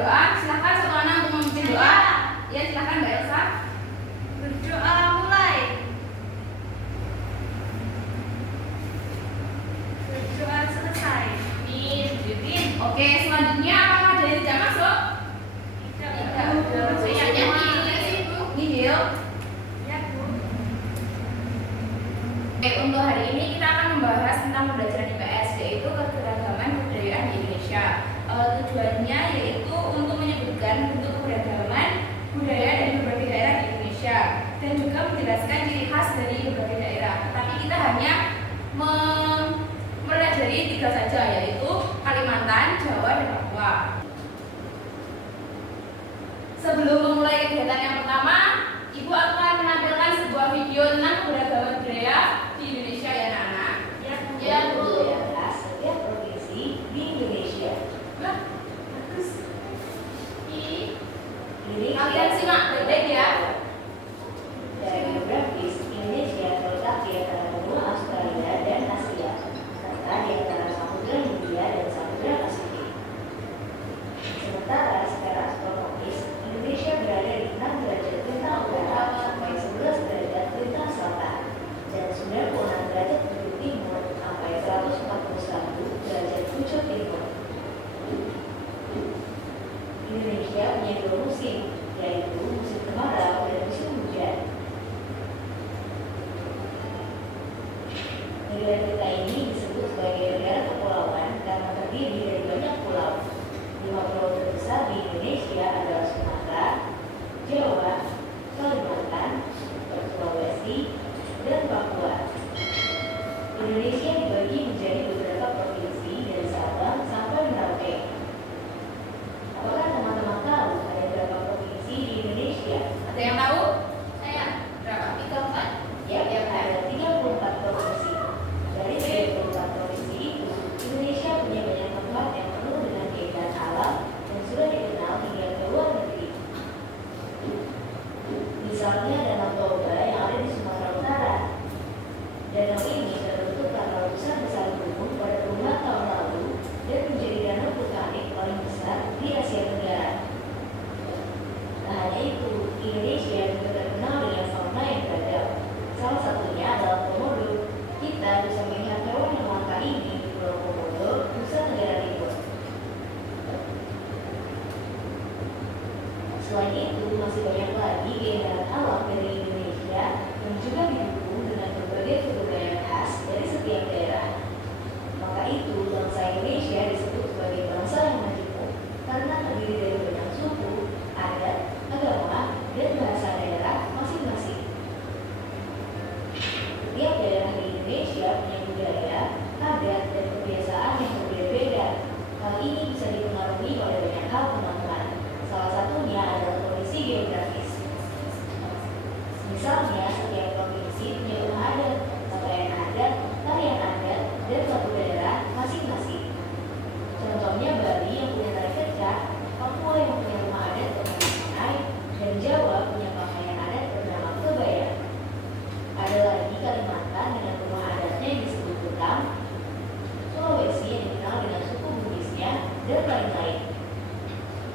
berdoa. Silahkan satu anak untuk memimpin doa. Ya, silahkan Mbak Elsa. Berdoa mulai. Berdoa selesai. Amin. Amin. Oke, selanjutnya apakah ada yang tidak masuk? Tidak. Saya nyanyi Bu. Nihil. Ya, Bu. Oke, untuk hari ini kita akan membahas tentang pembelajaran IPS, yaitu keberagaman kebudayaan di Indonesia. Tujuannya yaitu untuk menyebutkan bentuk keberagaman budaya dari berbagai daerah di Indonesia dan juga menjelaskan ciri khas dari berbagai daerah. Tetapi kita hanya mempelajari 3 saja, yaitu Kalimantan, Jawa, dan Papua. Sebelum memulai kegiatan yang pertama, Ibu akan menampilkan sebuah video tentang keberagaman budaya di Indonesia, ya anak-anak. Ya, Bu. Setiap provinsi di Indonesia. Bagus. Ini Kalian simak baik-baik ya. Dari geografis, Indonesia terletak di antara benua Australia dan Asia, serta di antara Samudra Hindia dan Samudra Pasifik. Sementara secara astronomis, Indonesia berada di 6 derajat lintang utara sampai 11 derajat lintang selatan, dan 96 derajat bujur timur sampai 141 derajat bujur timur. Indonesia punya 2 musim, yaitu musim kemarau dan musim hujan. Negara kita ini disebut sebagai negara kepulauan karena terdiri dari banyak pulau. 5 pulau terbesar di Indonesia adalah Sumatera, Jawa, Kalimantan, Sulawesi, dan Papua. Indonesia dibagi menjadi beberapa provinsi dari Sabang sampai Merauke. Apakah teman-teman tahu ada berapa provinsi di Indonesia? Ada yang tahu? Saya. Berapa? 34? Ya, ada 34 provinsi. Dari 34 provinsi itu, Indonesia punya banyak tempat yang penuh dengan keindahan alam dan sudah dikenal hingga ke luar negeri. Misalnya Danau Toba yang ada di Sumatera Utara. Danau ini terbentuk karena letusan besar gunung pada puluhan tahun lalu dan menjadi danau vulkanik paling besar di Asia Tenggara. Tak hanya itu, Indonesia juga terkenal dengan fauna yang beragam. Salah satunya adalah komodo. Kita bisa melihat hewan yang langka ini di Pulau Komodo, Nusa Tenggara Timur. Selain itu, masih banyak lagi keindahan alam dari Indonesia yang juga didukung dengan berbagai kebudayaan khas dari setiap daerah. Maka itu, bangsa Indonesia disebut sebagai bangsa yang majemuk karena terdiri dari banyak suku, adat, agama, dan bahasa daerah masing-masing. Setiap daerah di Indonesia punya budaya, adat, dan kebiasaan yang berbeda-beda. Hal ini bisa dipengaruhi oleh banyak hal, teman-teman. Salah satunya adalah kondisi geografis. Misalnya, setiap provinsi punya rumah adat, pakaian adat, tarian adat, dan lagu daerah masing-masing. Contohnya Bali yang punya tari kecak, Papua yang punya rumah adat bernama Manai, dan Jawa punya pakaian adat bernama kebaya. Ada lagi Kalimantan dengan rumah adatnya yang disebut Kutang, Sulawesi yang dikenal dengan suku Bugisnya, dan lain-lain.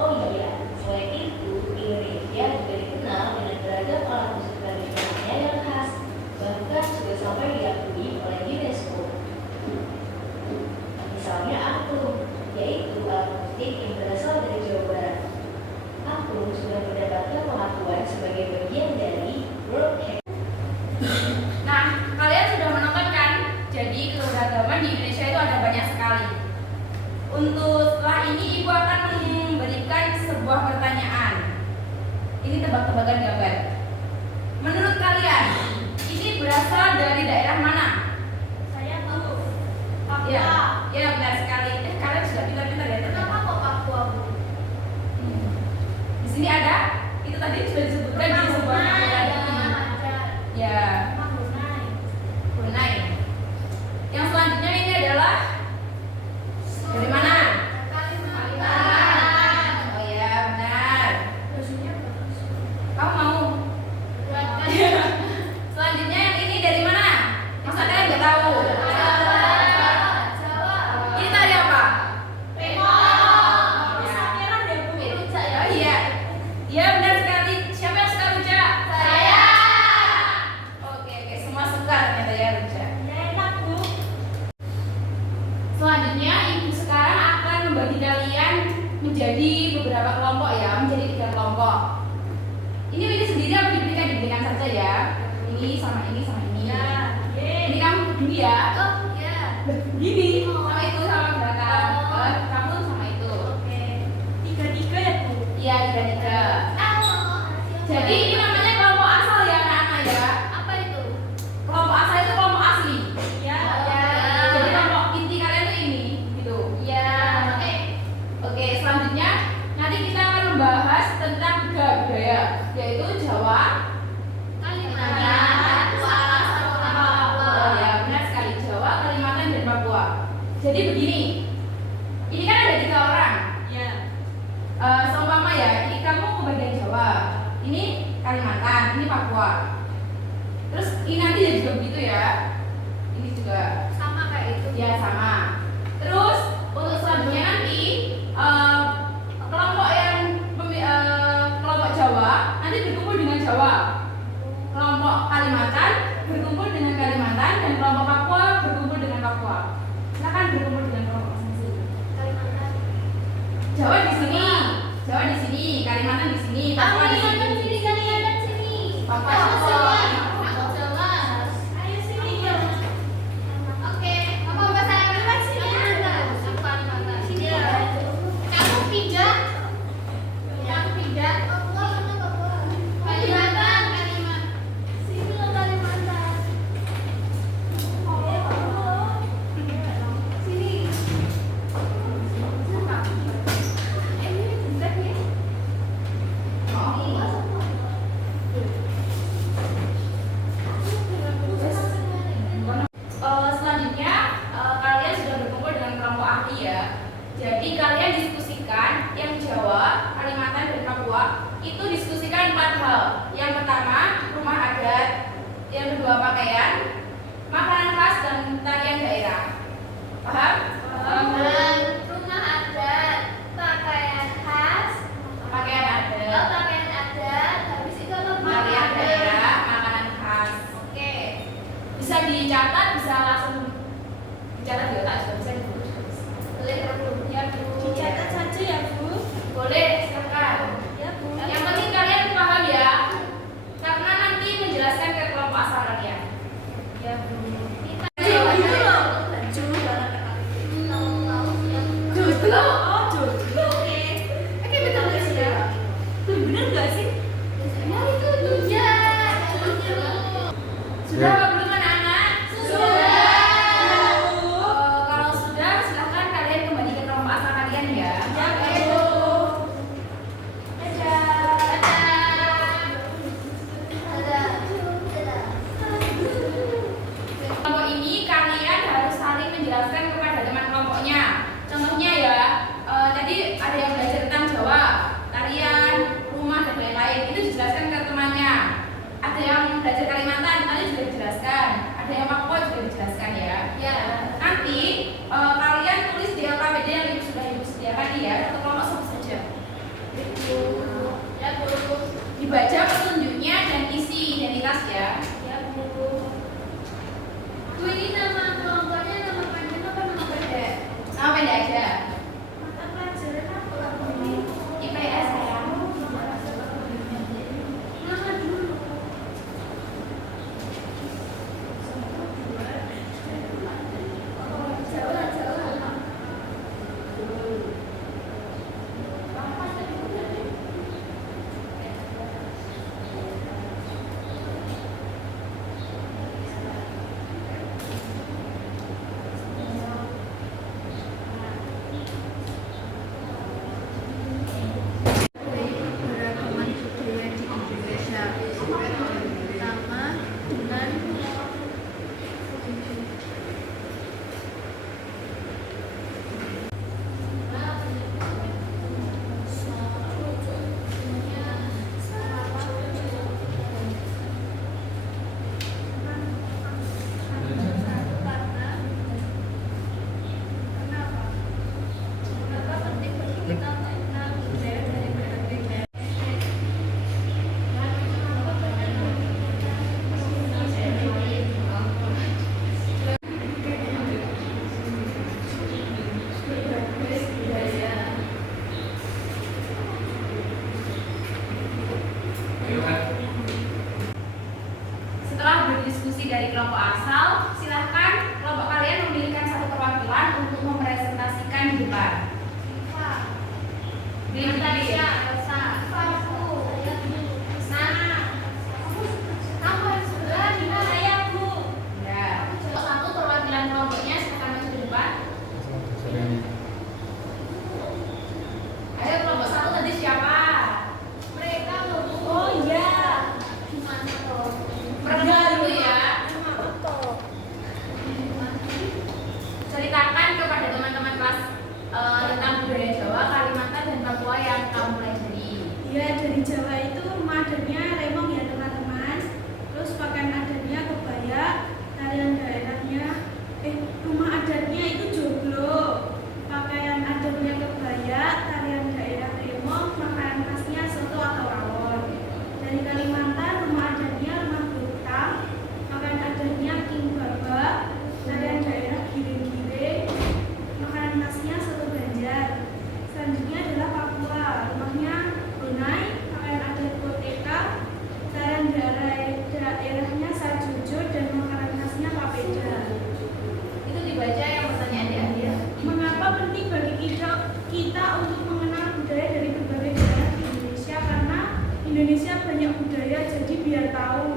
Oh iya, selain itu, Indonesia juga dikenal dengan beragam alat musik tradisionalnya yang khas, bahkan sudah sampai diakui oleh UNESCO. Misalnya angklung, yaitu alat musik yang berasal dari Jawa Barat. Angklung sudah mendapatkan pengakuan sebagai bagian dari World Heritage. Nah, kalian sudah menonton kan? Jadi keberagaman di Indonesia itu ada banyak sekali. Untuk setelah ini Ibu akan memberikan sebuah pertanyaan. Ini tebak-tebakan gambar. Menurut kalian, ini berasal dari daerah mana? Saya tahu. Papua. Ya benar sekali. Kalian sudah pintar-pintar ya. Kenapa kok Papua, Bu? Di sini ada. Itu tadi sudah disebutkan di sebuah gambar ini. Ya, Brunei. Yang selanjutnya ini adalah dari mana? Kalimantan. Oh ya, benar. Kamu mau? Selanjutnya yang ini dari mana? Masa kalian nggak tahu? Jawa. Ini tari apa? Pemon. Ya. Bisa kira deh, Bu. menjadi beberapa kelompok ya, menjadi 3 kelompok. Ini sendiri apa diberikan saja ya. Ini sama ini sama ini. Ini kamu begini ya. Oh, ya. Begini sama itu sama belakang. Kamu sama itu. Oke. Tiga ya Bu? Iya, 3. Jadi ini namanya kelompok asal ya anak-anak ya. apa itu? Kelompok asal itu kelompok asli. Ya. Jadi kelompok inti kalian tuh ini gitu. Ya. Oke. Oke, selanjutnya nanti kita akan membahas tentang 3 budaya, yaitu Jawa, Kalimantan, Papua. Ya, benar sekali, Jawa, Kalimantan, dan Papua. Jadi begini, ini kan ada 3 orang. Ya. Seumpama ya, ini kamu ke bagian Jawa, ini Kalimantan, ini Papua. Terus ini nanti ya juga begitu ya. Ini juga sama kayak itu. ya sama. Terus untuk selanjutnya nanti kelompok yang kelompok Jawa nanti berkumpul dengan Jawa. Kelompok Kalimantan berkumpul dengan Kalimantan dan kelompok Papua berkumpul dengan Papua. Silakan berkumpul dengan kelompok masing-masing. Kalimantan. Jawa di sini, Kalimantan di sini, Papua di sini. Kalimantan sini. Papua Oh, di sini. Aku jelas. Ayo sini. Oke. Apa bahasa Kalimantan sini? Aku Kalimantan. Sini. Kamu pindah. Kamu pindah. Kalimantan. Sini lo Kalimantan. Sini. Selanjutnya kalian sudah berkumpul dengan kelompok ahli ya. Jadi kalian diskusikan yang Jawa, Kalimantan, dan Papua itu diskusikan 4 hal. Yang pertama rumah adat, yang kedua pakaian, makanan khas, dan tarian daerah. Paham? Rumah adat, pakaian khas, Pakaian adat, pakaian adat, habis itu apa? tarian daerah, makanan khas. Oke. Bisa dicatat, bisa langsung dicatat di otak juga bisa ditulis juga bisa. Boleh Bu. Ya Bu. Dicatat saja ya Bu. Boleh, silakan. Ya Bu. Yang penting kalian paham ya, karena nanti menjelaskan ke kelompok asal kalian. Ya Bu. Kita Gitu loh. Justru, Oh jodoh. Oke. Oke betul nggak sih ya? Bener nggak sih? Ya itu iya. sudah apa belum anak-anak? Sudah. Kalau sudah, silahkan kalian kembali ke kelompok asal kalian ya. Ya Oke Bu. Bu. Dadah. Dadah. Kelompok ini kalian harus saling menjelaskan kepada teman kelompoknya. Contohnya ya, Natasha, Elsa, aku, Nana. Kamu harus sebelah di mana? Saya Bu. Ya. Satu perwakilan kelompoknya silakan maju ke depan. Ayo kelompok satu tadi siapa? Mereka loh. Oh iya. Gimana toh? Perkenalkan dulu ya. Maaf toh. Ceritakan kepada teman-teman kelas tentang budaya Jawa, Kalimantan, dan Papua yang kamu pelajari. Ya, dari Jawa itu rumah adatnya remong ya teman-teman. Terus pakaian adatnya kebaya, tarian daerahnya, rumah adatnya itu joglo. Pakaian adatnya kebaya, tarian daerah remong, makanan khasnya soto atau rawon. Dari Kalimantan rumah adatnya rumah betang, pakaian adatnya king baba, tarian daerah giring-giring, makanan khasnya soto Banjar. Selanjutnya adalah Papua, rumahnya Bonai, pakaian adat Koteka, tarian daerahnya Sajojo, dan makanan khasnya papeda. Itu dibaca yang pertanyaan di akhir. Mengapa penting bagi kita untuk mengenal budaya dari berbagai daerah di Indonesia? Karena Indonesia banyak budaya, jadi biar tahu.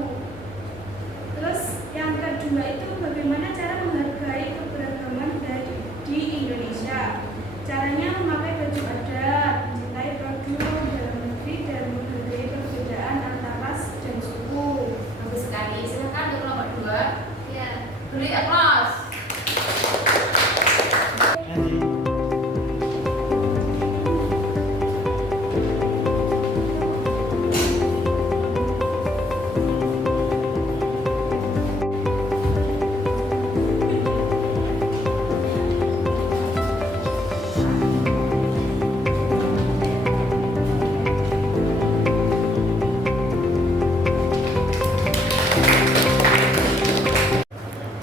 Terus yang kedua itu bagaimana cara menghargai keberagaman budaya di Indonesia. Caranya memakai baju adat, mencintai produk dalam negeri, dan menghargai perbedaan antar ras dan suku. Bagus sekali. Silakan untuk kelompok 2. Ya. Beri aplaus.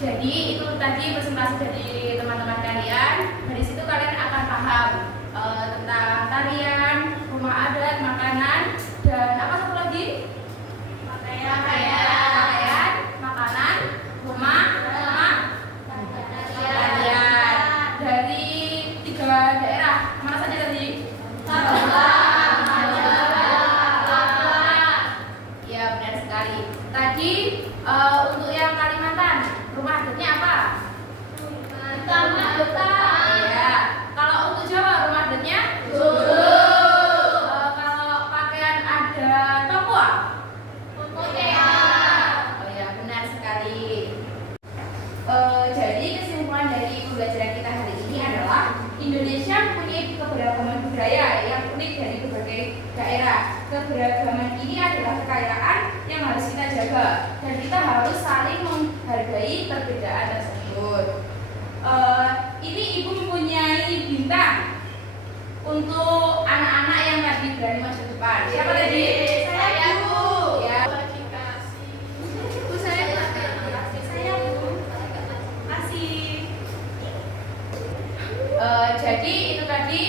Jadi itu tadi presentasi dari teman-teman kalian. Dari situ kalian akan paham tentang tarian, rumah adat, makanan, dan apa satu lagi? Pakaian, makanan, rumah, sama tarian. Dari 3 daerah mana saja tadi? Ya benar sekali. Tadi untuk yang Kalimantan, rumah adatnya apa? Ya. Kalau untuk Jawa, rumah adatnya? Kalau pakaian adat Papua? Oh ya, benar sekali. Jadi kesimpulan dari pembelajaran kita hari ini adalah Indonesia mempunyai keberagaman budaya yang unik dari berbagai daerah. Keberagaman ini adalah kekayaan yang harus kita jaga dan kita harus saling menghargai perbedaan tersebut. Ini ibu mempunyai bintang untuk anak-anak yang tadi berani maju depan. Siapa tadi? Saya, Bu. Ya. Bu, saya Saya Bu. Kasih. Jadi itu tadi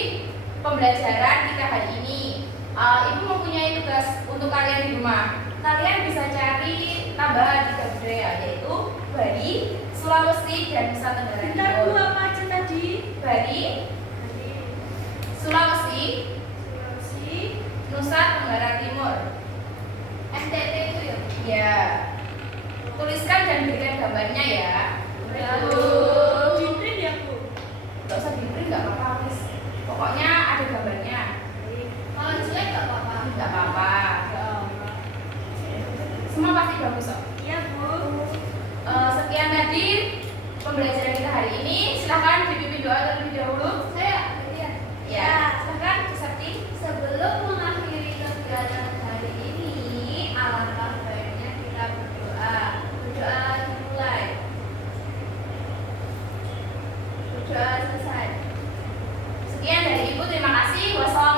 pembelajaran kita hari ini. Ibu mempunyai tugas untuk kalian di rumah. Kalian bisa cari tambahan 3 budaya, yaitu Bali, Sulawesi, dan Nusa Tenggara Bentar Bu, Timur. apa aja tadi? Bali, Sulawesi, Sulawesi, Nusa Tenggara Timur. NTT itu ya? Ya. Tuliskan dan berikan gambarnya ya. di print ya Bu? Gak usah di print, gak apa-apa, Miss. Pokoknya ada gambarnya. Kalau jelek nggak apa-apa. Gak apa-apa. Semua pasti bagus kok. Iya Bu. Sekian tadi pembelajaran kita hari ini. Silahkan dipimpin doa terlebih dahulu. Saya, Ya, silahkan Bu Sakti. sebelum mengakhiri kegiatan hari ini, alangkah baiknya kita berdoa. Berdoa dimulai. Berdoa selesai. Sekian dari Ibu, terima kasih. Wassalamualaikum